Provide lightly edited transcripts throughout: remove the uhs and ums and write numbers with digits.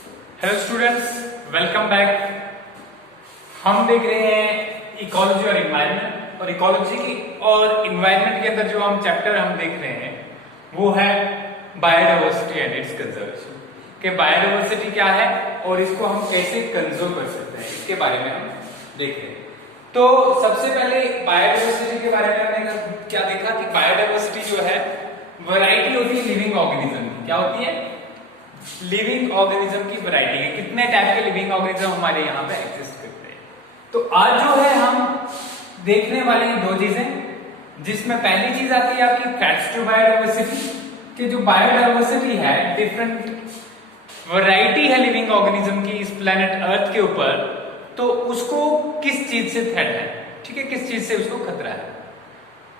Hello students, welcome back. हम देख रहे हैं इकोलॉजी और इन्वायरमेंट, और इकोलॉजी की और इन्वायरमेंट के अंदर जो हम चैप्टर हम देख रहे हैं वो है बायोडाइवर्सिटी एंड इट्स कंजर्वेशन। कि बायोडाइवर्सिटी क्या है और इसको हम कैसे कंजर्व कर सकते हैं, इसके बारे में हम देख रहे हैं। तो सबसे पहले बायोडाइवर्सिटी के बारे में हमने क्या देखा कि बायोडाइवर्सिटी जो है वैरायटी होती है लिविंग ऑर्गेनिज्म की। क्या होती है? लिविंग ऑर्गेनिज्म की वैरायटी है। कितने टाइप के लिविंग ऑर्गेनिज्म हमारे यहाँ पे एग्जिस्ट करते हैं। तो आज जो है हम देखने वाले हैं दो चीजें, जिसमें पहली चीज आती है आपकी थ्रेट्स टू बायोडाइवर्सिटी, कि जो बायोडाइवर्सिटी है, डिफरेंट वैरायटी है लिविंग ऑर्गेनिज्म की इस प्लेनेट अर्थ के ऊपर, तो उसको किस चीज से थ्रेट है, ठीक है, किस चीज से उसको खतरा है,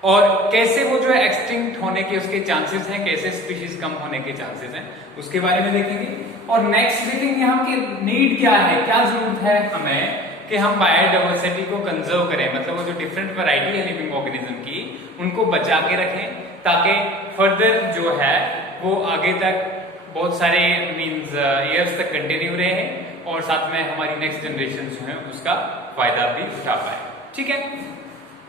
और कैसे वो जो है एक्सटिंक्ट होने के उसके चांसेस हैं, कैसे स्पीशीज कम होने के चांसेस हैं, उसके बारे में देखेंगे। और नेक्स्ट देखेंगे हम कि नीड क्या है, क्या जरूरत है हमें कि हम बायोडाइवर्सिटी को कंजर्व करें, मतलब वो जो डिफरेंट वैरायटी है लिविंग ऑर्गेनिज्म की उनको बचा के रखें, ताकि फर्दर जो है वो आगे तक बहुत सारे मींस ईयर्स तक कंटिन्यू रहे और साथ में हमारी नेक्स्ट जनरेशन जो है उसका फायदा भी उठा पाए। ठीक है,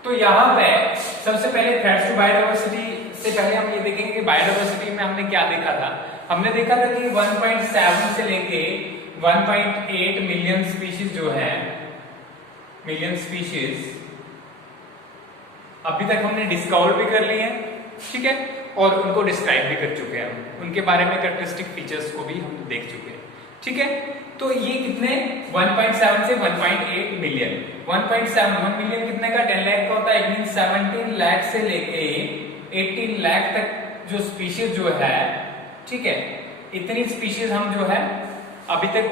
तो यहाँ पे सबसे पहले थ्रेट्स टू बायोडाइवर्सिटी से पहले हम ये देखेंगे कि बायोडाइवर्सिटी में हमने क्या देखा था। हमने देखा था कि 1.7 से लेके 1.8 मिलियन स्पीशीज जो है, मिलियन स्पीशीज अभी तक हमने डिस्कवर भी कर लिए हैं, ठीक है, और उनको डिस्क्राइब भी कर चुके हैं, उनके बारे में कैरेक्टरिस्टिक फीचर्स को भी हम देख चुके हैं। ठीक है, तो ये कितने 1.7 से 1.8 मिलियन, 1 मिलियन कितने का, 10 लाख का होता है। इट मीन 17 लाख से लेके 18 लाख तक जो स्पीशीज जो है, ठीक है, इतनी स्पीशीज हम जो है अभी तक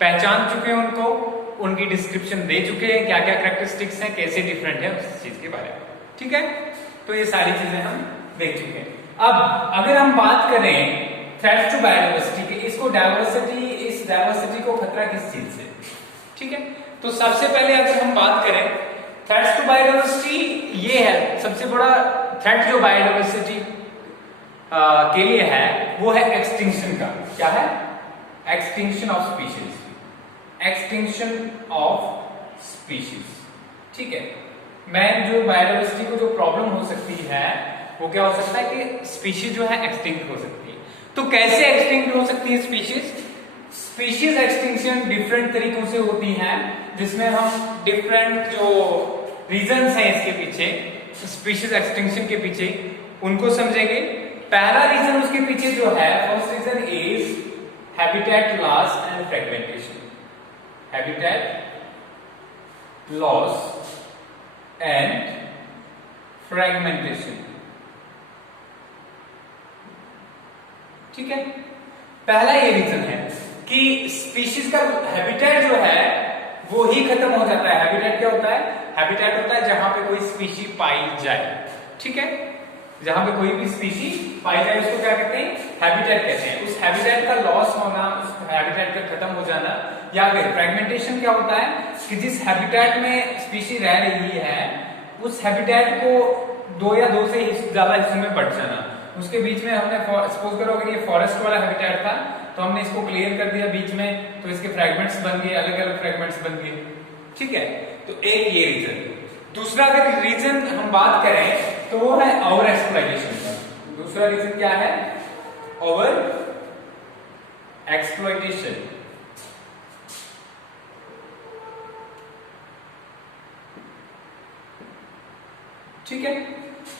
पहचान चुके हैं, उनको उनकी डिस्क्रिप्शन दे चुके हैं, क्या क्या कैरेक्टरिस्टिक्स हैं, कैसे डिफरेंट है उस चीज के बारे में। ठीक है, तो ये सारी चीजें हम देख चुके हैं। अब अगर हम बात करें थ्रेट्स टू बायोडाइवर्सिटी के, इसको डाइवर्सिटी, इस डाइवर्सिटी को खतरा किस चीज से, ठीक है, तो सबसे पहले अगर हम बात करें थ्रेट्स टू बायोडाइवर्सिटी, ये है सबसे बड़ा थ्रेट जो बायोडाइवर्सिटी के लिए है वो है एक्सटिंक्शन का। क्या है? Extinction of species, extinction of species. ठीक है, मैं जो बायोडाइवर्सिटी को जो प्रॉब्लम हो सकती है वो क्या हो सकता है कि स्पीशीज जो है एक्सटिंक्ट हो सकती है। तो कैसे एक्सटिंक्ट हो सकती है स्पीशीज? स्पीशीज एक्सटिंक्शन डिफरेंट तरीकों से होती है, जिसमें हम डिफरेंट जो रीजंस हैं इसके पीछे, स्पीशीज एक्सटिंक्शन के पीछे, उनको समझेंगे। पहला रीजन उसके पीछे जो है, first reason is habitat loss and fragmentation. Habitat loss and fragmentation. ठीक है, पहला ये रीजन है कि स्पीशीज का हैबिटेट जो है वो ही खत्म हो जाता है। हैबिटेट क्या होता है? हैबिटेट होता है जहां पे कोई स्पीशी पाई जाए। ठीक है, जहां पे कोई भी स्पीशी पाई जाए उसको क्या कहते हैं? हैबिटेट कहते हैं। उस हैबिटेट का लॉस होना, उस हैबिटेट का खत्म हो जाना, या फिर फ्रेगमेंटेशन क्या होता है कि जिस हैबिटेट में स्पीशी रह रही है उस हैबिटेट को दो या दो से ज्यादा हिस्सों में बढ़ जाना। उसके बीच में हमने सपोज करो अगर ये फॉरेस्ट वाला हैबिटेट था तो हमने इसको क्लियर कर दिया बीच में, तो इसके फ्रैगमेंट्स बन गए, अलग अलग फ्रैगमेंट्स बन गए। ठीक है, तो एक ये रीजन। दूसरा अगर रीजन हम बात करें तो वो है ओवर एक्सप्लॉइटेशन का। दूसरा रीजन क्या है? Over exploitation. ठीक है,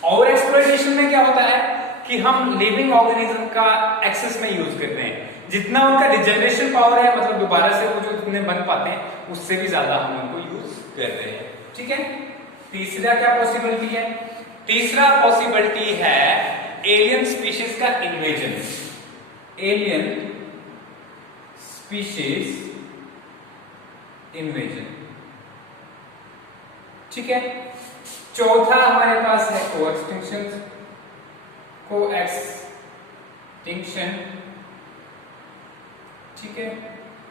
ओवर एक्सप्लॉइटेशन में क्या होता है कि हम लिविंग ऑर्गेनिज्म का एक्सेस में यूज करते हैं, जितना उनका रिजनरेशन पावर है, मतलब दोबारा से वो जो इतने बन पाते हैं उससे भी ज्यादा हम उनको यूज करते हैं। ठीक है, तीसरा क्या पॉसिबिलिटी है? तीसरा पॉसिबिलिटी है एलियन स्पीशीज का इन्वेजन। Alien species invasion. ठीक है, चौथा हमारे पास है कोएक्सटिंक्शन। कोएक्सटिंक्शन, ठीक है,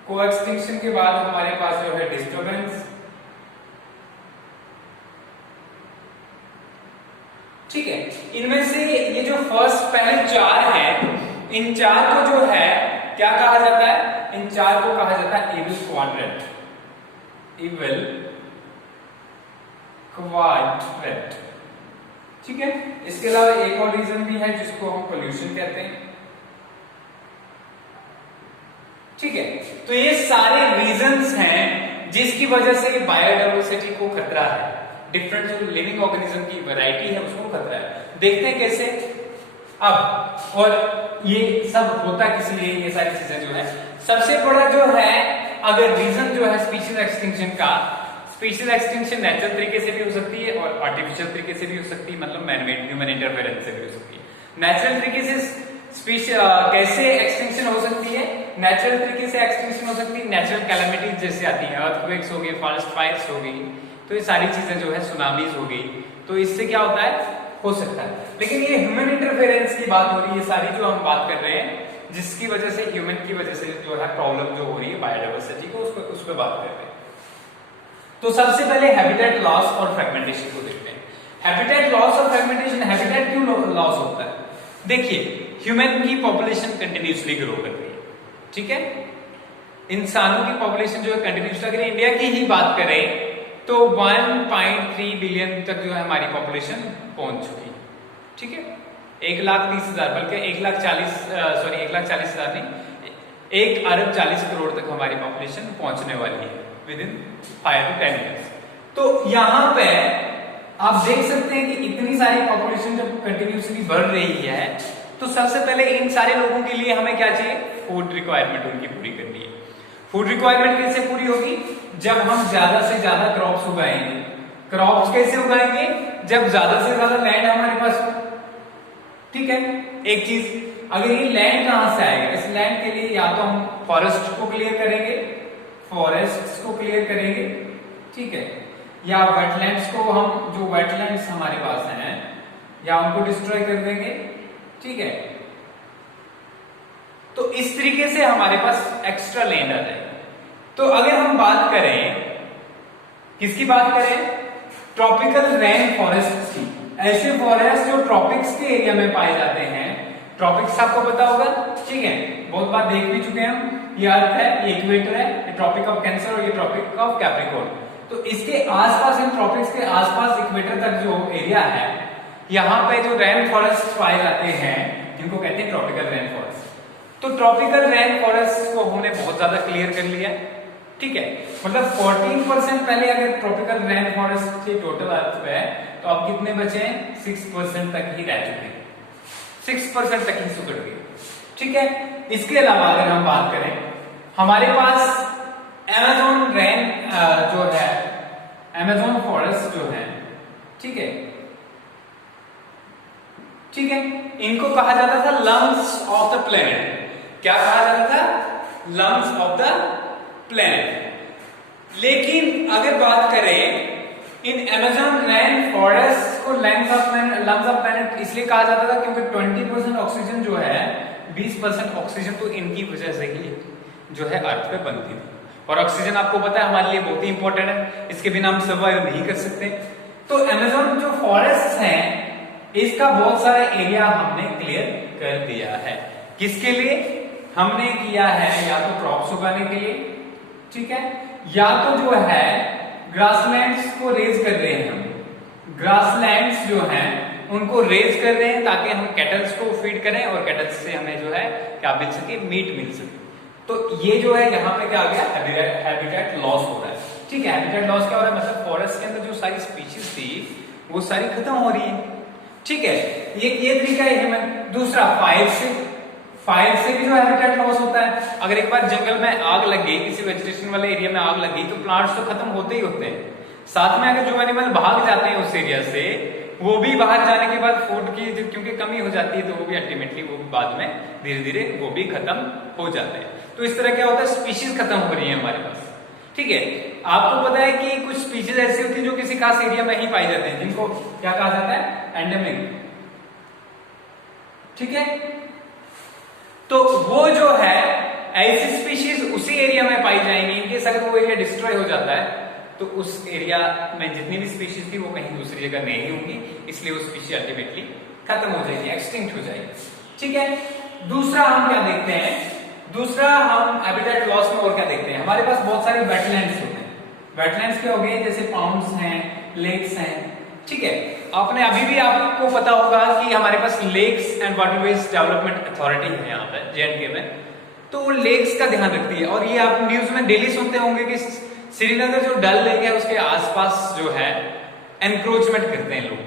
कोएक्सटिंक्शन के बाद हमारे पास जो है डिस्टर्बेंस। ठीक है, इनमें से ये जो फर्स्ट पहले चार हैं, इन चार को जो है क्या कहा जाता है? इन 4 को कहा जाता है इविल क्वाड्रेंट, इविल क्वाड्रेंट। ठीक है, इसके अलावा एक और रीजन भी है जिसको हम पोल्यूशन कहते हैं। ठीक है, तो ये सारे रीजंस हैं जिसकी वजह से बायोडाइवर्सिटी को खतरा है, डिफरेंट जो लिविंग ऑर्गेनिज्म की वैरायटी है उसको खतरा है। देखते हैं कैसे अब, और ये सब होता किस लिए, ये सारी चीजें जो है, सबसे बड़ा जो है अगर रीजन जो है स्पीशीज एक्सटिंक्शन का, स्पीशीज एक्सटिंक्शन नेचुरल तरीके से भी हो सकती है और आर्टिफिशियल तरीके से भी हो सकती है, मतलब मैनमेड ह्यूमन इंटरफेरेंस से भी हो सकती है। नेचुरल तरीके से कैसे एक्सटिंक्शन हो सकती है? नेचुरल तरीके से एक्सटिंक्शन हो सकती है नेचुरल कैलामिटीज जैसे आती है, अर्थक्वेक्स हो गए, फॉरेस्ट फायर्स हो गई, तो ये सारी चीजें जो है, सुनामीज हो गई, तो इससे क्या होता है, हो सकता है। लेकिन ये ह्यूमन इंटरफेरेंस की बात हो रही है, सारी जो हम बात कर रहे हैं जिसकी वजह से, ह्यूमन की वजह से जो है प्रॉब्लम जो हो रही है बायोडाइवर्सिटी को, उस पर बात कर रहे हैं। तो सबसे पहले हैबिटेट लॉस और फ्रेगमेंटेशन को देखते हैं। हैबिटेट लॉस और फ्रेगमेंटेशन, हैबिटेट क्यों लॉस होता है? देखिए, ह्यूमन की पॉपुलेशन कंटिन्यूसली ग्रो कर रही है, ठीक है, इंसानों की पॉपुलेशन जो है कंटिन्यूसली, अगर इंडिया की ही बात करें तो 1.3 बिलियन तक जो है हमारी पॉपुलेशन पहुंच चुकी है। ठीक है, 1,30,000, बल्कि 1,40,000 नहीं, 1,40,00,000 तक हमारी पॉपुलेशन पहुंचने वाली है विद इन 5 to 10 years। तो यहां पे आप देख सकते हैं कि इतनी सारी पॉपुलेशन जब कंटिन्यूसली बढ़ रही है, तो सबसे पहले इन सारे लोगों के लिए हमें क्या चाहिए? फूड रिक्वायरमेंट उनकी पूरी करनी है। फूड रिक्वायरमेंट कैसे पूरी होगी? जब हम ज्यादा से ज्यादा क्रॉप्स उगाएंगे। क्रॉप्स कैसे उगाएंगे? जब ज्यादा से ज्यादा लैंड हमारे पास हो। ठीक है, एक चीज, अगर ये लैंड कहां से आएगा? इस लैंड के लिए या तो हम फॉरेस्ट को क्लियर करेंगे, फॉरेस्ट को क्लियर करेंगे, ठीक है, या वेटलैंड्स को, हम जो वेटलैंड्स हमारे पास हैं या उनको डिस्ट्रॉय कर देंगे। ठीक है, तो इस तरीके से हमारे पास एक्स्ट्रा लैंड आ जाएगा। तो अगर हम बात करें, किसकी बात करें? ट्रॉपिकल रेन फॉरेस्ट की, ऐसे फॉरेस्ट जो ट्रॉपिक्स के एरिया में पाए जाते हैं। ट्रॉपिक्स आपको पता होगा, ठीक है, बहुत बार देख भी चुके हैं हम। ये अर्थ है, ये इक्वेटर है, ये ट्रॉपिक ऑफ कैंसर और ये ट्रॉपिक ऑफ कैप्रिकॉर्न। तो इसके आसपास, इन ट्रॉपिक्स के आसपास इक्वेटर तक जो एरिया है, यहाँ पे जो रेन फॉरेस्ट पाए जाते हैं, जिनको कहते हैं ट्रॉपिकल रेन फॉरेस्ट। तो ट्रॉपिकल रेन फॉरेस्ट को हमने बहुत ज्यादा क्लियर कर लिया, ठीक है, मतलब 14% पहले अगर ट्रॉपिकल रेन फॉरेस्ट थे टोटल अर्थ पे, तो अब कितने बचे हैं? 6% तक ही रह चुके हैं, 6% तक ही सुकड़ गए। ठीक है, इसके अलावा अगर हम बात करें, हमारे पास अमेज़न रेन जो है, अमेज़न फॉरेस्ट जो है, ठीक है, ठीक है, इनको कहा जाता था लंग्स ऑफ द प्लेनेट। क्या कहा जाता था? Lungs of the planet. लेकिन अगर बात करें, इन अमेज़न रेन फॉरेस्ट को लंग्स ऑफ प्लेनेट इसलिए कहा जाता था क्योंकि 20% ऑक्सीजन जो है, 20% ऑक्सीजन तो इनकी वजह से ही जो है अर्थ पे बनती थी। और ऑक्सीजन आपको पता है हमारे लिए बहुत ही इंपॉर्टेंट है, इसके बिना हम सर्वाइव नहीं कर सकते। तो अमेज़न जो फॉरेस्ट हैं, इसका बहुत सारा एरिया हमने क्लियर कर दिया है। किसके लिए हमने किया है? या तो क्रॉप्स उगाने के लिए, ठीक है, या तो जो है ग्रासलैंड्स को रेज कर रहे हैं हम। ग्रासलैंड्स जो हैं उनको रेज कर रहे हैं ताकि हम कैटल्स को फीड करें और कैटल्स से हमें जो है क्या मिल सके? मीट मिल सके। तो ये जो है यहाँ पे क्या आ गया? हैबिटेट लॉस हो रहा है। ठीक है, हैबिटेट लॉस क्या हो रहा है? मतलब फॉरेस्ट के अंदर जो सारी स्पीशीज थी वो सारी खत्म हो रही है। ठीक है, ये तरीका है ह्यूमन। दूसरा, फायर से भी जो हैबिटेट लॉस होता है। अगर एक बार जंगल में आग लग गई, किसी वेजिटेशन वाले एरिया में आग लग गई, तो प्लांट्स तो खत्म होते ही होते हैं। साथ में अगर जो एनिमल भाग जाते हैं उस एरिया से, वो भी बाहर जाने के बाद फूड की क्योंकि कमी हो जाती है, तो वो भी अल्टीमेटली वो बाद में धीरे धीरे वो भी खत्म हो जाते हैं। तो इस तरह क्या होता है? स्पीशीज खत्म हो रही है हमारे पास। ठीक है, आपको पता है कि कुछ स्पीशीज ऐसी होती है जो किसी खास एरिया में ही पाई जाते हैं, जिनको क्या कहा जाता है? एंडेमिक। ठीक है, तो वो जो है ऐसी स्पीशीज उसी एरिया में पाई जाएंगी। इनकेस अगर वो एरिया डिस्ट्रॉय हो जाता है तो उस एरिया में जितनी भी स्पीशीज थी वो कहीं दूसरी जगह नहीं होंगी, इसलिए वो स्पीशीज अल्टीमेटली खत्म हो जाएगी, एक्सटिंक्ट हो जाएगी। ठीक है, दूसरा हम क्या देखते हैं? दूसरा हम हैबिटेट लॉस में और क्या देखते हैं, हमारे पास बहुत सारे वेटलैंड्स होते हैं। वेटलैंड्स क्या हो गए, जैसे पाउंड्स हैं, लेक्स हैं, ठीक है। आपने अभी भी आपको पता होगा कि हमारे पास lakes and waterways development authority है यहाँ पे JNK में, तो वो लेक्स का ध्यान रखती है। और ये आप न्यूज में डेली सुनते होंगे कि श्रीनगर जो डल लेक है उसके आसपास जो है एनक्रोचमेंट करते हैं लोग,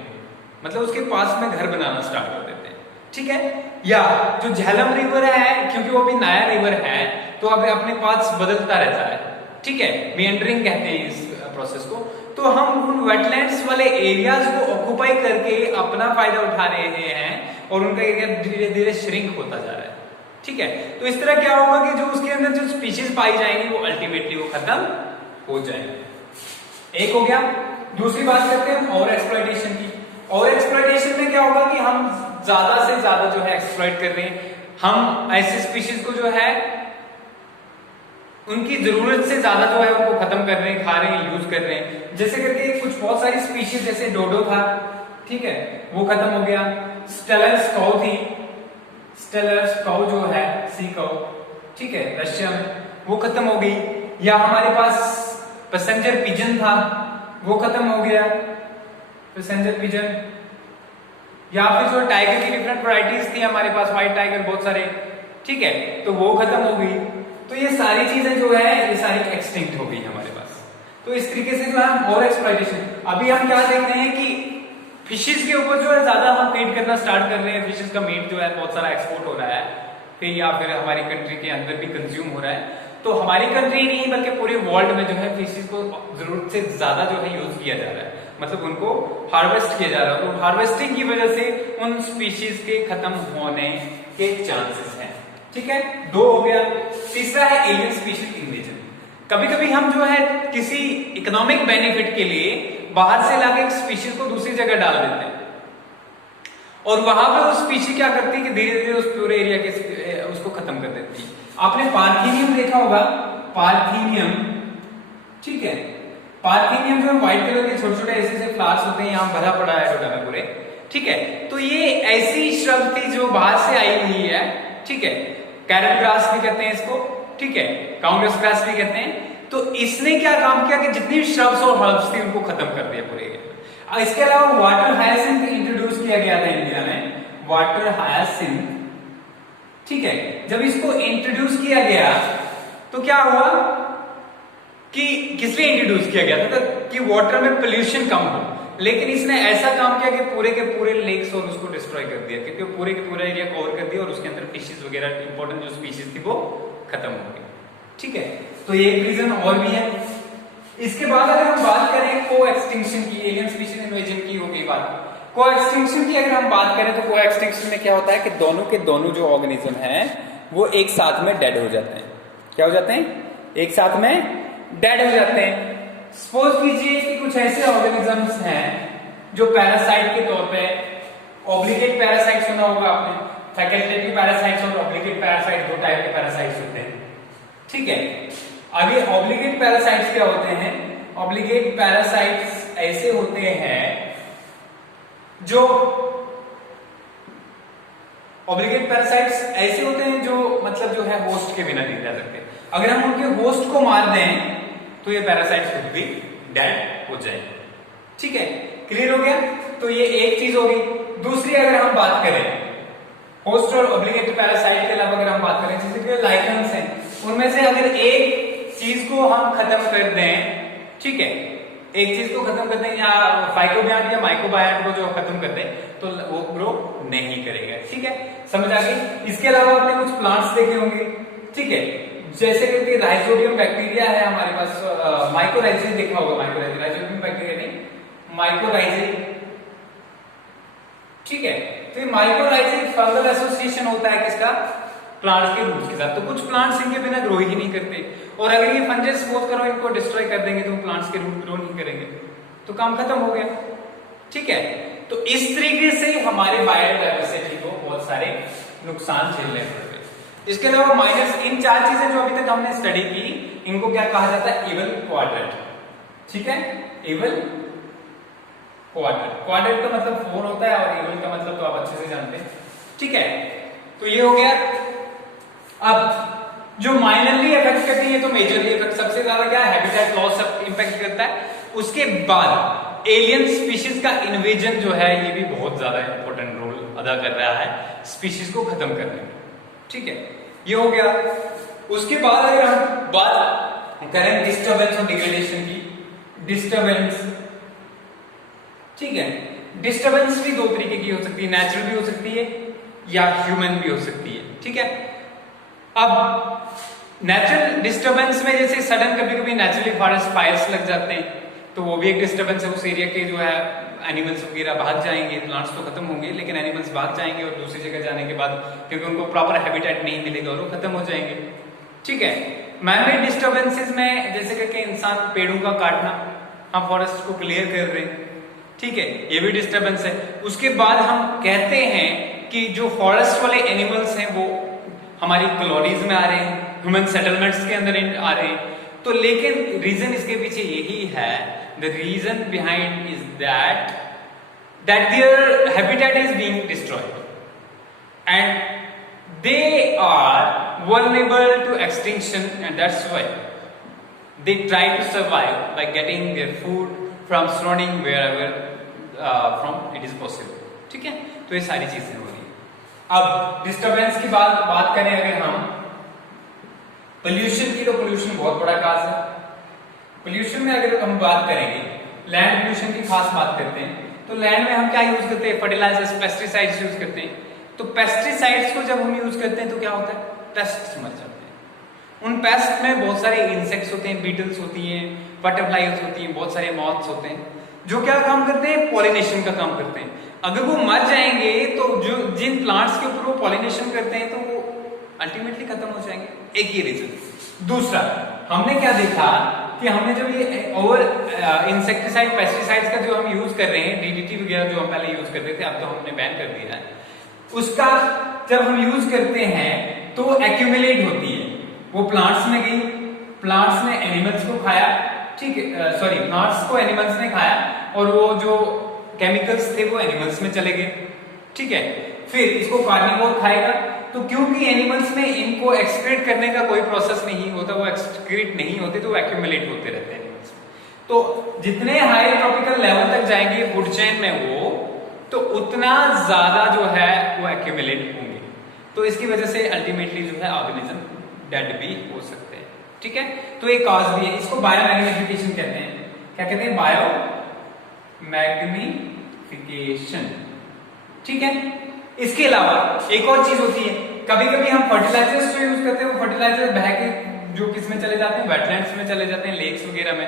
मतलब उसके पास में घर बनाना स्टार्ट कर देते हैं, ठीक है। या जो झेलम रिवर है, क्योंकि वो भी नया रिवर है तो अब अपने पास बदलता रहता है, ठीक है, मीएंडरिंग कहते हैं इस प्रोसेस को। तो हम उन वेटलैंड्स वाले एरियाज को ऑक्युपाई करके अपना फायदा उठा रहे हैं और उनका एरिया धीरे धीरे श्रिंक होता जा रहा है, ठीक है। तो इस तरह क्या होगा कि जो उसके अंदर जो स्पीशीज पाई जाएंगी वो अल्टीमेटली वो खत्म हो जाएंगे। एक हो गया। दूसरी बात करते हैं ओवर एक्सप्लॉइटेशन की। ओवर एक्सप्लॉइटेशन में क्या होगा कि हम ज्यादा से ज्यादा जो है एक्सप्लॉइट कर रहे हैं, हम ऐसे स्पीशीज को जो है उनकी जरूरत से ज्यादा जो है उनको खत्म कर रहे हैं, खा रहे हैं, यूज कर रहे हैं। जैसे करके कुछ बहुत सारी स्पीशीज, जैसे डोडो था, ठीक है, वो खत्म हो गया। स्टेलर्स काऊ थी, स्टेलर्स काऊ जो है सी काऊ, ठीक है, रशिया में, वो खत्म हो गई। या हमारे पास पैसेंजर पिजन था, वो खत्म हो गया, पैसेंजर पिजन। या फिर जो टाइगर की डिफरेंट वैरायटीज थी हमारे पास, व्हाइट टाइगर बहुत सारे, ठीक है, तो वो खत्म हो गई। तो ये सारी चीजें जो है ये सारी एक्सटिंक्ट हो गई हमारे पास। तो इस तरीके से जो है हम ओवर एक्सप्लॉइटेशन, अभी हम क्या देख रहे हैं कि फिशेस के ऊपर जो है ज्यादा हम फीड करना स्टार्ट कर रहे हैं, फिशेस का मीट जो है बहुत सारा एक्सपोर्ट हो रहा है फिर, या फिर हमारी कंट्री के अंदर भी कंज्यूम हो रहा है। तो हमारी कंट्री नहीं बल्कि पूरे वर्ल्ड में जो है फिशेस को जरूरत से ज्यादा जो है यूज किया जा रहा है, मतलब उनको हार्वेस्ट किया जा रहा है। और हार्वेस्टिंग की वजह से उन स्पीशीज के खत्म होने के चांसेस हैं, ठीक है। दो हो गया। तीसरा है एलियन स्पीशीज इन्वेजन। कभी कभी हम जो है किसी इकोनॉमिक बेनिफिट के लिए बाहर से लाके एक स्पीशीज को दूसरी जगह डाल देते हैं और वहां पे उस स्पीशीज क्या करती है कि धीरे धीरे उस पूरे एरिया के उसको खत्म कर देती है। आपने पार्थेनियम देखा होगा, पार्थेनियम, ठीक है, पार्थेनियम जो व्हाइट कलर के छोटे छोटे ऐसे से फ्लावर्स होते हैं, यहाँ भरा पड़ा है टोटा में पूरे, ठीक है। तो ये ऐसी श्रब थी जो बाहर से आई हुई है, ठीक है, कैरेट ग्रास भी कहते हैं इसको, ठीक है, काउंटस ग्रास भी कहते हैं। तो इसने क्या काम किया कि जितनी श्रब्स और हर्ब्स थी उनको खत्म कर दिया पूरे एरिया में। इसके अलावा वाटर हायासिंथ इंट्रोड्यूस किया गया था इंडिया में, वाटर हायासिंथ, ठीक है। जब इसको इंट्रोड्यूस किया गया तो क्या हुआ कि किस लिए इंट्रोड्यूस किया गया था, तो कि वाटर में पोल्यूशन कम हो। लेकिन इसने ऐसा काम किया कि पूरे के पूरे लेक्स और उसको डिस्ट्रॉय कर दिया, क्योंकि पूरे के पूरा एरिया कवर कर दिया और उसके अंदर फिशेस वगैरह इंपॉर्टेंट जो स्पीशीज थी वो खत्म हो गई, ठीक है। तो ये एक रीजन और भी है। इसके बाद अगर हम बात करें को एक्सटिंक्शन की, एलियन स्पीशीज इन्वेजन की हो गई बात। को एक्सटिंक्शन की अगर हम बात करें तो को एक्सटिंक्शन में क्या होता है कि दोनों के दोनों जो ऑर्गेनिज्म हैं वो एक साथ में डेड हो जाते हैं। क्या हो जाते हैं? एक साथ में डेड हो जाते हैं। सपोज कीजिए कि कुछ ऐसे ऑर्गेनिजम्स हैं जो पैरासाइट के तौर पे, ऑब्लिगेट पैरासाइट सुना होगा आपने, फैकल्टेटिव पैरासाइट्स और ऑब्लिगेट पैरासाइट, दो टाइप के पैरासाइट्स होते हैं, ठीक है। आगे ऑब्लिगेट पैरासाइट्स क्या होते हैं? ऑब्लिगेट पैरासाइट्स ऐसे होते हैं जो ऑब्लिगेट पैरासाइट्स ऐसे होते हैं जो मतलब जो है होस्ट के बिना नहीं रह सकते। अगर हम उनके होस्ट को मार दें तो ये पैरासाइट्स खुद भी डेड हो जाए, ठीक है। क्लियर हो गया? तो ये एक चीज होगी। दूसरी अगर हम बात करें होस्ट और ऑब्लिगेट पैरासाइट के अलावा अगर हम बात करें जैसे कि लाइकेंस हैं, उनमें से अगर एक चीज को हम खत्म कर दें, ठीक है, एक चीज को खत्म कर दें या फाइकोबियाट या माइक्रोबायट को जो खत्म कर दें तो वो ग्रो नहीं करेगा, ठीक है। समझ आ गई? इसके अलावा आपने कुछ प्लांट्स देखे होंगे, ठीक है, जैसे कि राइजोडियम बैक्टीरिया है हमारे पास, माइकोराइजे देखा होगा, माइकोराइजे, राइजोडियम बैक्टीरिया नहीं, माइकोराइजे, ठीक है। तो ये माइकोराइजे फंगल एसोसिएशन होता है किसका? प्लांट्स के रूट्स के साथ। तो कुछ प्लांट्स इनके बिना ग्रो ही नहीं करते, और अगर ये फंगस सपोज करो इनको डिस्ट्रॉय कर देंगे तो प्लांट्स के रूट ग्रो नहीं करेंगे, तो काम खत्म हो गया, ठीक है। तो इस तरीके से हमारे बायोडायवर्सिटी को बहुत सारे नुकसान झेलने पड़ते हैं। इसके अलावा माइनस, इन चार चीजें जो अभी तक हमने स्टडी की, इनको क्या कहा जाता है? इवल क्वाड्रेंट, ठीक है, इवल क्वाड्रेंट। क्वाड्रेंट का मतलब 4 होता है और इवल का मतलब तो आप अच्छे से जानते हैं, ठीक है। तो ये हो गया। अब जो माइनरली इफेक्ट करती है तो मेजरली इफेक्ट, सबसे ज्यादा क्या है, हैबिटेट लॉस इम्पैक्ट करता है। उसके बाद एलियन स्पीशीज का इन्वेजन जो है ये भी बहुत ज्यादा इंपॉर्टेंट रोल अदा कर रहा है स्पीशीज को खत्म करने में। ठीक है, ये हो गया। उसके बाद अगर हम बात करें डिस्टर्बेंस और डिग्रेडेशन की, डिस्टर्बेंस, ठीक है, डिस्टर्बेंस भी दो तरीके की हो सकती है, नेचुरल भी हो सकती है या ह्यूमन भी हो सकती है। ठीक है, अब नेचुरल डिस्टर्बेंस में जैसे सडन कभी कभी नेचुरली फॉरेस्ट फायर्स लग जाते हैं तो वो भी एक डिस्टर्बेंस है। उस एरिया के जो है एनिमल्स वगैरह भाग जाएंगे, प्लांट्स तो खत्म होंगे लेकिन एनिमल्स भाग जाएंगे और दूसरी जगह जाने के बाद क्योंकि उनको प्रॉपर हैबिटेट नहीं मिलेगा और वो खत्म हो जाएंगे। ठीक है, मैनमेड डिस्टर्बेंसेस में जैसे करके इंसान पेड़ों का काटना, हम फॉरेस्ट को क्लियर कर रहे हैं, ठीक है, ये भी डिस्टर्बेंस है। उसके बाद हम कहते हैं कि जो फॉरेस्ट वाले एनिमल्स हैं वो हमारी कॉलोनीज में आ रहे हैं, ह्यूमन सेटलमेंट्स के अंदर आ रहे हैं। तो लेकिन रीजन इसके पीछे यही है, the reason behind is that their habitat is being destroyed and they are vulnerable to extinction and that's why they try to survive by getting their food from surrounding wherever from it is possible। ठीक है, तो ये सारी चीजें हो रही है। अब डिस्टर्बेंस की बात करें अगर हम पोल्यूशन की, तो पोल्यूशन बहुत बड़ा काज है। पोल्यूशन में अगर हम बात करेंगे, लैंड पोल्यूशन की खास बात करते हैं, तो लैंड में हम क्या यूज करते हैं, फर्टिलाइजर्स, पेस्टिसाइड्स यूज करते हैं। तो पेस्टिसाइड्स को जब हम यूज करते हैं तो क्या होता है, पेस्ट्स मर जाते हैं। उन पेस्ट में बहुत सारे इंसेक्ट्स होते हैं, बीटल्स होती हैं, बटरफ्लाईज होती हैं, बहुत सारे मॉथ्स होते हैं जो क्या काम करते हैं, पॉलिनेशन का काम करते हैं। अगर वो मर जाएंगे तो जो जिन प्लांट्स के ऊपर वो पॉलिनेशन करते हैं तो वो अल्टीमेटली खत्म हो जाएंगे। एक ये रीजन। दूसरा, हमने क्या देखा कि हमने जब ये ओवर इंसेक्टिसाइड पेस्टिसाइड्स का जो हम यूज कर रहे हैं, डीडीटी वगैरह जो हम पहले यूज करते थे, अब तो हमने बैन कर दिया है, उसका जब हम यूज करते हैं तो एक्यूमुलेट होती है, वो प्लांट्स में गई, प्लांट्स ने एनिमल्स को खाया, ठीक है, सॉरी, प्लांट्स को एनिमल्स ने खाया और वो जो केमिकल्स थे वो एनिमल्स में चले गए। ठीक है, फिर इसको कार्निवोर खाएगा, तो क्योंकि एनिमल्स में इनको एक्सक्रीट करने का कोई प्रोसेस नहीं होता, वो एक्सक्रीट नहीं होते तो वो एक्यूमुलेट होते रहते हैं एनिमल्स में। तो जितने हाई ट्रॉपिकल लेवल तक जाएंगे फूड चेन में वो, तो उतना ज्यादा जो है वो एक्यूमुलेट होंगे। तो इसकी वजह से अल्टीमेटली जो है ऑर्गेनिज्म डेड भी हो सकते हैं। ठीक है, तो एक कॉज भी है, इसको बायोमैग्निफिकेशन कहते हैं। क्या कहते हैं, बायोमैग्निफिकेशन। ठीक है, इसके अलावा एक और चीज होती है, कभी कभी हम फर्टिलाइजर्स जो यूज करते हैं वो फर्टिलाइजर बह के जो किस में चले जाते हैं, वेटलैंड्स में चले जाते हैं, लेक्स वगैरह में।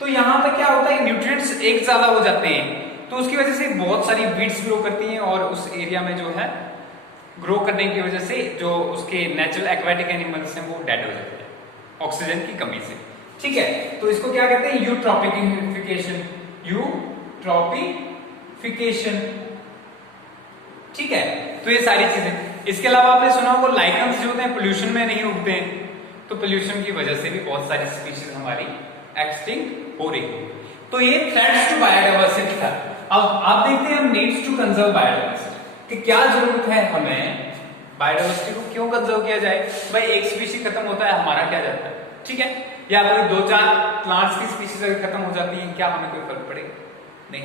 तो यहाँ पे क्या होता है, न्यूट्रिएंट्स एक ज्यादा हो जाते हैं, तो उसकी वजह से बहुत सारी वीड्स ग्रो करती हैं और उस एरिया में जो है ग्रो करने की वजह से जो उसके नेचुरल एक्वेटिक एनिमल्स हैं वो डेड हो जाते हैं ऑक्सीजन की कमी से। ठीक है, तो इसको क्या कहते हैं, यूट्रॉपिफिकेशन, यूट्रॉपिफिकेशन। ठीक है, तो ये सारी चीजें। इसके अलावा आपने सुना होगा लाइकन्स जो होते हैं पोल्यूशन में नहीं उगते हैं, तो पोल्यूशन की वजह से भी बहुत सारी स्पीशीज हमारी एक्सटिंक्ट हो रही है। तो ये थ्रेट्स टू बायोडायवर्सिटी था। अब आप देखते हैं हम नीड्स टू कंजर्व बायोडायवर्सिटी, कि क्या जरूरत है हमें बायोडायवर्सिटी को क्यों कंजर्व किया जाए। भाई एक स्पीशीज खत्म होता है, हमारा क्या जाता है, ठीक है, या कोई 2-4 प्लांट्स की स्पीशीज अगर खत्म हो जाती है, क्या हमें कोई फर्क पड़ेगा, नहीं,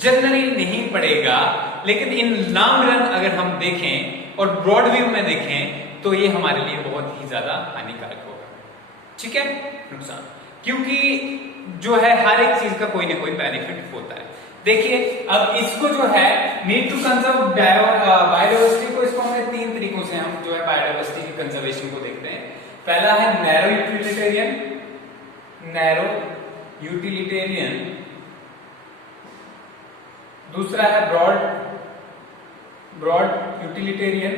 जनरली नहीं पड़ेगा। लेकिन इन लॉन्ग रन अगर हम देखें और ब्रॉड व्यू में देखें तो ये हमारे लिए बहुत ही ज्यादा हानिकारक होगा। ठीक है, नुकसान, क्योंकि जो है हर एक चीज का कोई ना कोई बेनिफिट होता है। देखिए, अब इसको जो है नीड टू कंजर्व बायोडायवर्सिटी को, इसको हमने 3 तरीकों से हम जो है बायोडायवर्सिटी की कंजर्वेशन को देखते हैं। पहला है नैरो यूटिलिटेरियन, दूसरा है ब्रॉड यूटिलिटेरियन,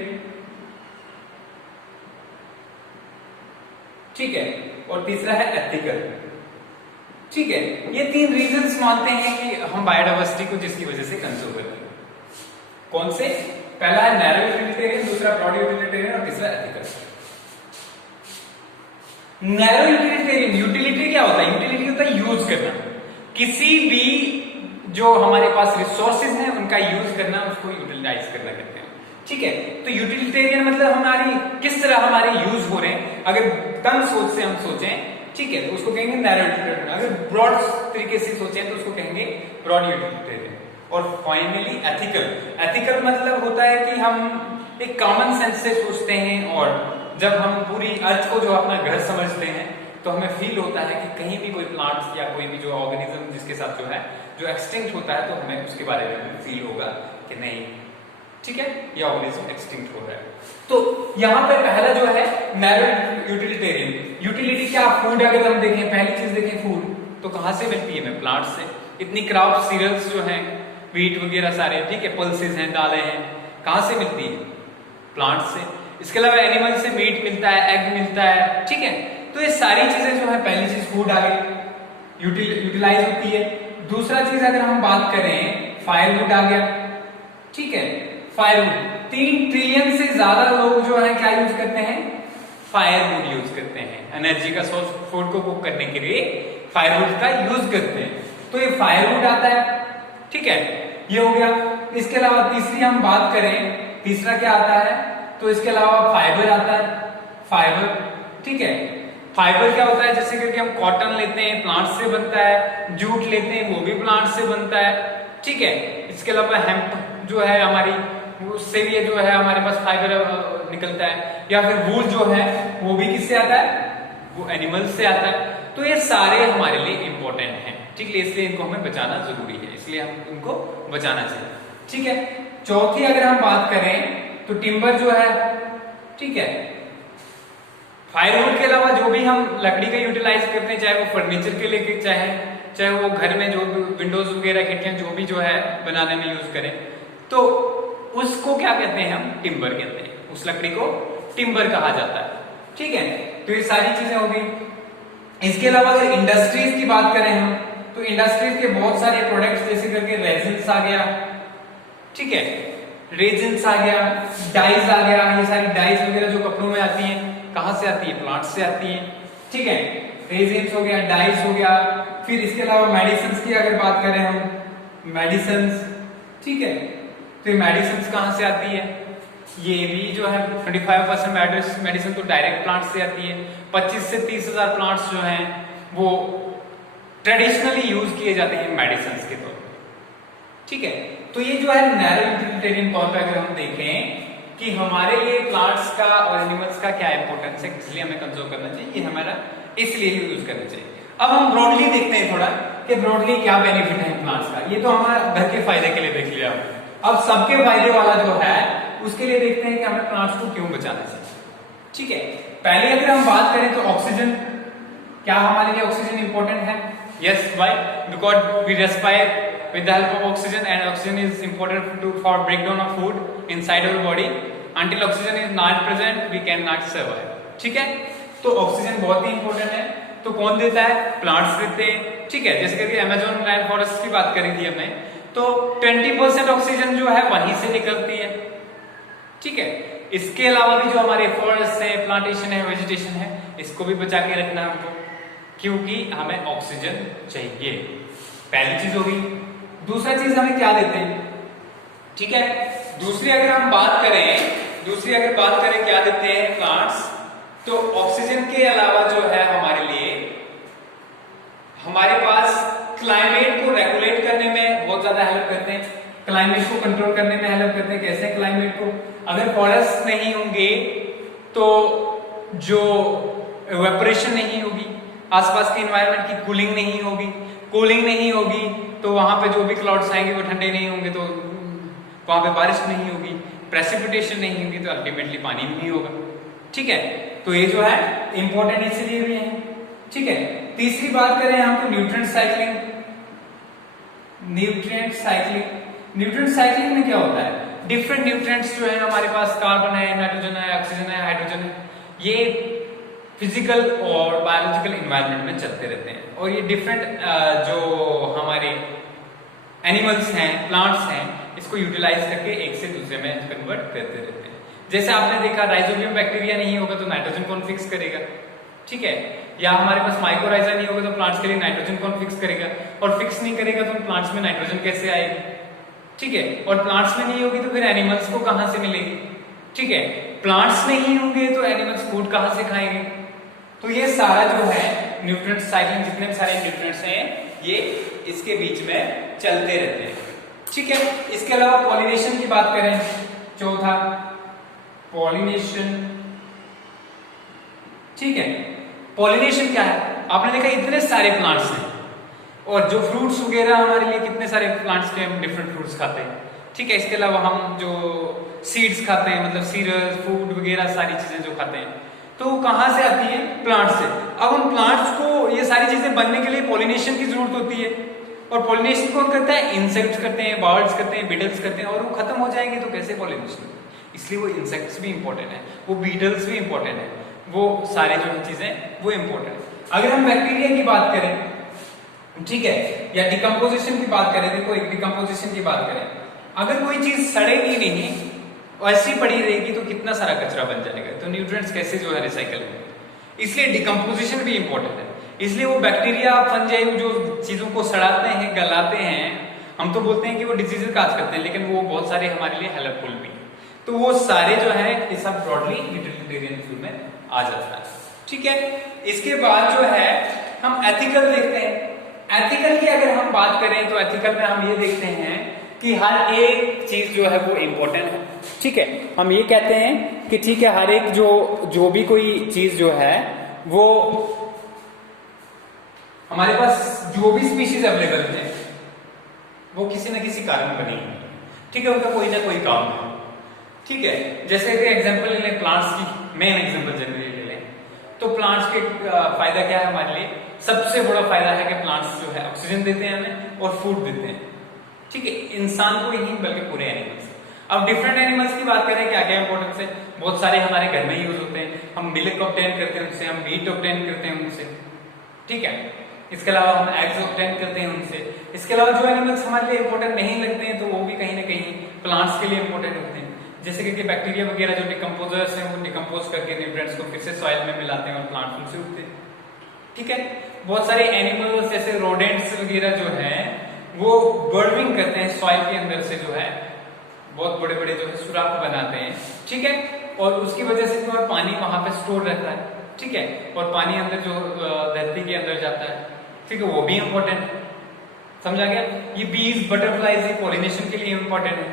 ठीक है, और तीसरा है एथिकल। ठीक है, ये 3 रीजंस मानते हैं कि हम बायोडायवर्सिटी को जिसकी वजह से कंजर्व करते हैं। कौन से, पहला है नैरो यूटिलिटेरियन, दूसरा ब्रॉड यूटिलिटेरियन और तीसरा एथिकल। नैरो यूटिलिटेरियन, यूटिलिटी क्या होता है, यूटिलिटी होता है यूज करना, किसी भी जो हमारे पास रिसोर्सेज हैं उनका यूज करना, उसको यूटिलाइज करना कहते हैं। ठीक है, तो यूटिलिटेरियन मतलब हमारी किस तरह हमारे यूज हो रहे हैं। अगर तंग सोच से हम सोचें, ठीक है, तो उसको कहेंगे नैरो यूटिलिटेरियन। अगर ब्रॉड तरीके से सोचें तो उसको कहेंगे ब्रॉड यूटिलिटेरियन। और फाइनली एथिकल। एथिकल मतलब होता है कि हम एक कॉमन सेंस से सोचते हैं, और जब हम पूरी अर्थ को जो अपना घर समझते हैं तो हमें फील होता है कि कहीं भी कोई प्लांट्स या कोई भी जो ऑर्गेनिज्म जिसके साथ जो है जो एक्सटिंक्ट होता है, तो हमें उसके बारे में फील होगा कि नहीं, ठीक है, ये ऑर्गेनिज्म एक्सटिंक्ट हो रहा है। तो यहाँ पे पहला जो है नैरो यूटिलिटेरियन। यूटिलिटी क्या, फूड अगर हम देखें, पहली चीज देखें फूड, तो कहां से मिलती है हमें? प्लांट से। इतनी क्रॉप सीरियल्स जो हैं, व्हीट वगैरह सारे, ठीक है, पल्सेस हैं, दालें हैं, कहां से मिलती है? प्लांट से। इसके अलावा एनिमल से मीट मिलता है, एग मिलता है, ठीक है। तो ये सारी चीजें जो है, पहली चीज फूड आ गई, यूटिलाइज होती है। दूसरा चीज अगर हम बात करें, फायरवुड आ गया, ठीक है, फायरवुड। 3 ट्रिलियन से ज्यादा लोग जो है क्या यूज करते हैं? फायरवुड यूज करते हैं। एनर्जी का सोर्स फूड को कुक करने के लिए फायरवुड का यूज करते हैं। तो ये फायरवुड आता है, ठीक है, ये हो गया। इसके अलावा तीसरी हम बात करें, तीसरा क्या आता है? तो इसके अलावा फाइबर आता है, फाइबर, ठीक है। फाइबर क्या होता है? जैसे कि हम कॉटन लेते हैं, प्लांट से बनता है, जूट लेते हैं, वो भी प्लांट से बनता है, ठीक है। इसके अलावा हेम्प जो है हमारी, उससे भी जो है हमारे पास फाइबर निकलता है। या फिर वूल जो है वो भी किससे आता है? वो एनिमल से आता है। तो ये सारे हमारे लिए इंपॉर्टेंट हैं, ठीक है, इसलिए इनको हमें बचाना जरूरी है, इसलिए हम इनको बचाना चाहिए, ठीक है। चौथी अगर हम बात करें तो टिम्बर जो है, ठीक है, फायरवुड के अलावा जो भी हम लकड़ी का यूटिलाइज करते हैं, चाहे वो फर्नीचर के लिए, चाहे वो घर में जो विंडोज वगैरह, खिड़कियां जो भी जो है बनाने में यूज करें, तो उसको क्या कहते हैं? हम टिम्बर कहते हैं। उस लकड़ी को टिम्बर कहा जाता है, ठीक है। तो ये सारी चीजें हो गई। इसके अलावा अगर इंडस्ट्रीज की बात करें हम, तो इंडस्ट्रीज के बहुत सारे प्रोडक्ट्स, जैसे करके रेजिन्स आ गया, ठीक है, रेजिन्स आ गया, डाइज आ गया। ये सारी डाइज वगैरह जो कपड़ों में आती हैं, कहां से आती है? प्लांट से आती है, ठीक है। रेजिन्स हो गया, डाइज हो गया। फिर इसके अलावा मेडिसिन की अगर बात करें हम, मेडिसिन, ठीक है, तो ये मेडिसिन कहां से आती है? ये भी जो है 25% मेडिसिन तो डायरेक्ट प्लांट से आती है। 25 से 30 हजार प्लांट्स जो हैं वो ट्रेडिशनली यूज किए जाते हैं मेडिसिन के तौर पर, ठीक है। तो ये जो है नैरो यूटिलिटेरियन तौर पर अगर हम देखें कि हमारे लिए प्लांट्स का और एनिमल्स का क्या इंपॉर्टेंस है, इसलिए हमें कंजर्व करना चाहिए, ये हमारा इसलिए यूज करना चाहिए। अब हम ब्रॉडली देखते हैं थोड़ा कि ब्रॉडली क्या बेनिफिट है प्लांट्स का। ये तो हमारा घर के फायदे के लिए देख लिया। अब सबके फायदे वाला जो है उसके लिए देखते हैं कि हमें प्लांट्स को क्यों बचाना चाहिए, ठीक है। पहले अगर हम बात करें तो ऑक्सीजन, क्या हमारे लिए ऑक्सीजन इंपॉर्टेंट है? Yes, why? Because we respire with the help of oxygen, and oxygen is important for breakdown of food inside our body. Until oxygen is not present we cannot survive, ठीक है। तो oxygen बहुत ही important है। तो कौन देता है? Plants देते हैं, ठीक है। जैसे करके अमेज़न रेन फॉरेस्ट की बात करी थी हमने, तो 20% ऑक्सीजन जो है वहीं से निकलती है, ठीक है। इसके अलावा भी जो हमारे फॉरेस्ट है, प्लांटेशन है, वेजिटेशन है, इसको भी बचा के रखना है हमको, क्योंकि हमें ऑक्सीजन चाहिए। पहली चीज होगी। दूसरा चीज हमें क्या देते हैं, ठीक है। दूसरी अगर बात करें क्या देते हैं प्लांट्स, तो ऑक्सीजन के अलावा जो है हमारे लिए, हमारे पास क्लाइमेट को रेगुलेट करने में बहुत ज्यादा हेल्प करते हैं, क्लाइमेट को कंट्रोल करने में हेल्प करते हैं। कैसे क्लाइमेट को? अगर फॉरेस्ट नहीं होंगे तो जो इवेपोरेशन नहीं होगी, आसपास के एनवायरनमेंट की कूलिंग नहीं होगी, तो वहां पे जो भी क्लाउड्स आएंगे वो ठंडे नहीं होंगे, तो वहां पे बारिश नहीं होगी, प्रेसिपिटेशन नहीं होगी, तो अल्टीमेटली पानी नहीं होगा, ठीक है। तो ये जो है इंपॉर्टेंट इसलिए भी है, ठीक है। तीसरी बात करें हम तो न्यूट्रिएंट साइक्लिंग में क्या होता है? डिफरेंट न्यूट्रिएंट्स जो है हमारे पास, कार्बन है, नाइट्रोजन है, ऑक्सीजन है, हाइड्रोजन है, ये फिजिकल और बायोलॉजिकल एनवायरनमेंट में चलते रहते हैं, और ये डिफरेंट जो हमारे एनिमल्स हैं, प्लांट्स हैं, इसको यूटिलाइज करके एक से दूसरे में कन्वर्ट करते रहते हैं। जैसे आपने देखा, राइजोबियम बैक्टीरिया नहीं होगा तो नाइट्रोजन कौन फिक्स करेगा, ठीक है। या हमारे पास माइकोराइजा नहीं होगा तो प्लांट्स के लिए नाइट्रोजन कौन फिक्स करेगा, और फिक्स नहीं करेगा तो प्लांट्स में नाइट्रोजन कैसे आएगी, ठीक है। और प्लांट्स में नहीं होगी तो फिर एनिमल्स को कहां से मिलेगी, ठीक है। प्लांट्स नहीं होंगे तो एनिमल्स फूड कहां से खाएंगे? तो ये सारा जो है न्यूट्रिएंट साइक्लिंग, जितने भी सारे न्यूट्रिएंट्स हैं ये इसके बीच में चलते रहते हैं, ठीक है। इसके अलावा पॉलिनेशन की बात करें, चौथा पॉलिनेशन, ठीक है। पॉलिनेशन क्या है? आपने देखा इतने सारे प्लांट्स हैं और जो फ्रूट्स वगैरह हमारे लिए कितने सारे प्लांट्स के हम डिफरेंट फ्रूट्स खाते हैं, ठीक है। इसके अलावा हम जो सीड्स खाते हैं, मतलब सीरियल फूड वगैरह सारी चीजें जो खाते हैं, तो कहां से आती है? प्लांट से। अब उन प्लांट्स को ये सारी चीजें बनने के लिए पॉलिनेशन की जरूरत होती है, और पॉलिनेशन कौन करता है? इंसेक्ट्स करते हैं, बर्ड्स करते हैं, बीटल्स करते हैं, और वो खत्म हो जाएंगे तो कैसे पॉलिनेशन? इसलिए वो इंसेक्ट्स भी इंपॉर्टेंट है, वो बीटल्स भी इंपॉर्टेंट है, वो सारे जो चीजें वो इंपॉर्टेंट है। अगर हम बैक्टीरिया की बात करें, ठीक है, या डिकम्पोजिशन की बात करें, देखो एक डिकम्पोजिशन की बात करें, अगर कोई चीज सड़ेगी नहीं, ऐसी पड़ी रहेगी तो कितना सारा कचरा बन जाएगा, तो न्यूट्रिएंट्स कैसे जो है रिसाइकल होंगे। इसलिए डिकम्पोजिशन भी इंपॉर्टेंट है। इसलिए वो बैक्टीरिया फंजाई जो चीजों को सड़ाते हैं, गलाते हैं, हम तो बोलते हैं कि वो डिजीज काज करते हैं, लेकिन वो बहुत सारे हमारे लिए हेल्पफुल भी है। तो वो सारे जो है ये सब ब्रॉडली यूटिलिटेरियन फूड में आ जाता है, ठीक है। इसके बाद जो है हम एथिकल देखते हैं। एथिकल की अगर हम बात करें तो एथिकल में हम ये देखते हैं कि हर एक चीज जो है वो इंपॉर्टेंट है, ठीक है। हम ये कहते हैं कि ठीक है, हर एक जो भी कोई चीज जो है वो हमारे पास जो भी स्पीशीज अवेलेबल है वो किसी न किसी कारण बनी है, ठीक है, उनका कोई ना कोई काम है, ठीक है। जैसे कि एग्जांपल ले लें प्लांट्स की, मेन एग्जांपल जनरली ले लें तो प्लांट्स के फायदा क्या है हमारे लिए? सबसे बड़ा फायदा है कि प्लांट्स जो है ऑक्सीजन देते हैं हमें और फूड देते हैं, ठीक है, इंसान को ही नहीं बल्कि पूरे एनिमल्स। अब डिफरेंट एनिमल्स की बात करें क्या क्या इंपॉर्टेंस है, बहुत सारे हमारे घर में यूज होते हैं, हम मिल्क ऑब्टेन करते हैं उनसे, हम मीट ऑब्टेन करते हैं उनसे, ठीक है। इसके अलावा हम एग्स ऑब्टेन करते हैं उनसे। इसके अलावा जो एनिमल्स हमारे लिए इंपॉर्टेंट नहीं लगते हैं तो वो भी कहीं ना कहीं प्लांट्स के लिए इंपॉर्टेंट होते हैं, जैसे कि बैक्टीरिया वगैरह जो डिकम्पोजर्स हैं वो डिकम्पोज करके न्यूट्रिएंट्स को फिर से सॉइल में मिलाते हैं और प्लांट्स उनसे उगते हैं, ठीक है। बहुत सारे एनिमल्स जैसे रोडेंट्स वगैरह जो है वो बर्डिंग करते हैं सॉइल के अंदर से, जो है बहुत बड़े बड़े जो है सुराख बनाते हैं, ठीक है, और उसकी वजह से जो है पानी वहां पे स्टोर रहता है, ठीक है, और पानी अंदर जो धरती के अंदर जाता है, ठीक है, वो भी इंपॉर्टेंट है, समझा गया। ये बीज बटरफ्लाईज ये पॉलिनेशन के लिए इंपॉर्टेंट है।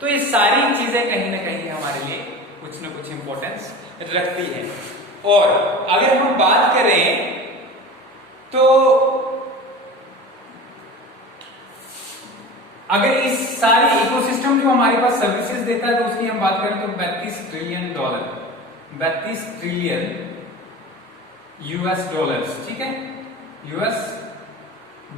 तो ये सारी चीजें कहीं ना कहीं हमारे लिए कुछ ना कुछ इंपॉर्टेंस रखती है। और अगर हम बात करें तो अगर इस सारे इकोसिस्टम जो हमारे पास सर्विसेज देता है तो उसकी हम बात करें तो $32 ट्रिलियन, $32 ट्रिलियन यूएस डॉलर्स, ठीक है, यूएस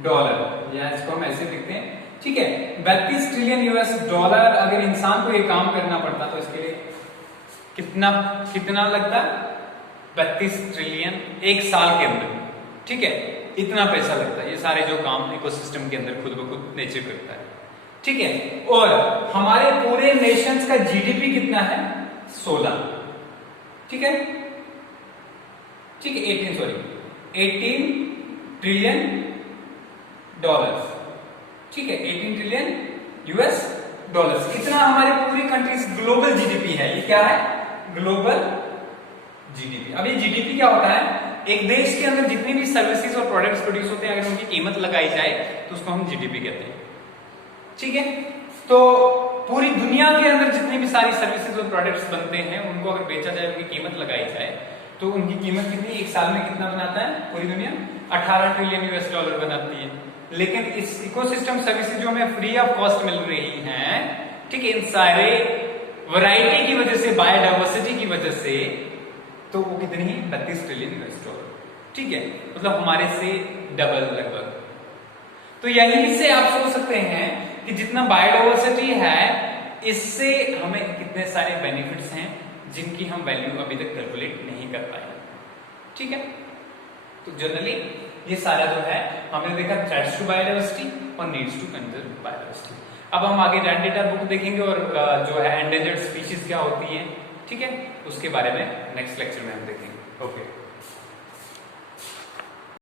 डॉलर, या इसको हम ऐसे लिखते हैं, ठीक है। 32 ट्रिलियन यूएस डॉलर अगर इंसान को ये काम करना पड़ता तो इसके लिए कितना लगता? 32 ट्रिलियन एक साल के अंदर, ठीक है, इतना पैसा लगता है। ये सारे जो काम इकोसिस्टम के अंदर खुद ब खुद नेचर करता है, ठीक है। और हमारे पूरे नेशंस का जीडीपी कितना है? 16, ठीक है, ठीक है, 18 ट्रिलियन डॉलर्स, ठीक है, 18 ट्रिलियन यूएस डॉलर्स, इतना हमारे पूरी कंट्रीज ग्लोबल जीडीपी है। ये क्या है? Global GDP. अब ये जीडीपी क्या होता है? एक देश के अंदर जितनी भी सर्विसेज और प्रोडक्ट्स प्रोड्यूस होते हैं अगर उनकी कीमत लगाई जाए तो उसको हम जीडीपी कहते हैं, ठीक है। तो पूरी दुनिया के अंदर जितनी भी सारी सर्विसेज और प्रोडक्ट्स बनते हैं उनको अगर बेचा जाए, उनकी कीमत लगाई जाए तो उनकी कीमत कितनी? एक साल में कितना बनाता है पूरी दुनिया? 18 ट्रिलियन यूएस डॉलर बनाती है। लेकिन इस इकोसिस्टम सर्विसेज जो हमें फ्री ऑफ कॉस्ट मिल रही हैं, ठीक है, इन सारे वैरायटी की वजह से, बायोडाइवर्सिटी की वजह से, तो वो कितनी है? 32 ट्रिलियन यूएस डॉलर, ठीक है, मतलब हमारे से डबल लगभग। तो यहीं से आप सोच सकते हैं कि जितना बायोडाइवर्सिटी है इससे हमें कितने सारे बेनिफिट्स हैं जिनकी हम वैल्यू अभी तक कैलकुलेट नहीं कर पाए, ठीक है। तो जनरली ये सारा जो है हमने देखा थ्रेट्स टू बायोडाइवर्सिटी और नीड्स टू कंजर्व बायोडाइवर्सिटी। अब हम आगे रैंड डेटा बुक देखेंगे और जो है एंडेंजर्ड स्पीशीज क्या होती हैं, ठीक है, उसके बारे में नेक्स्ट लेक्चर में हम देखेंगे। ओके।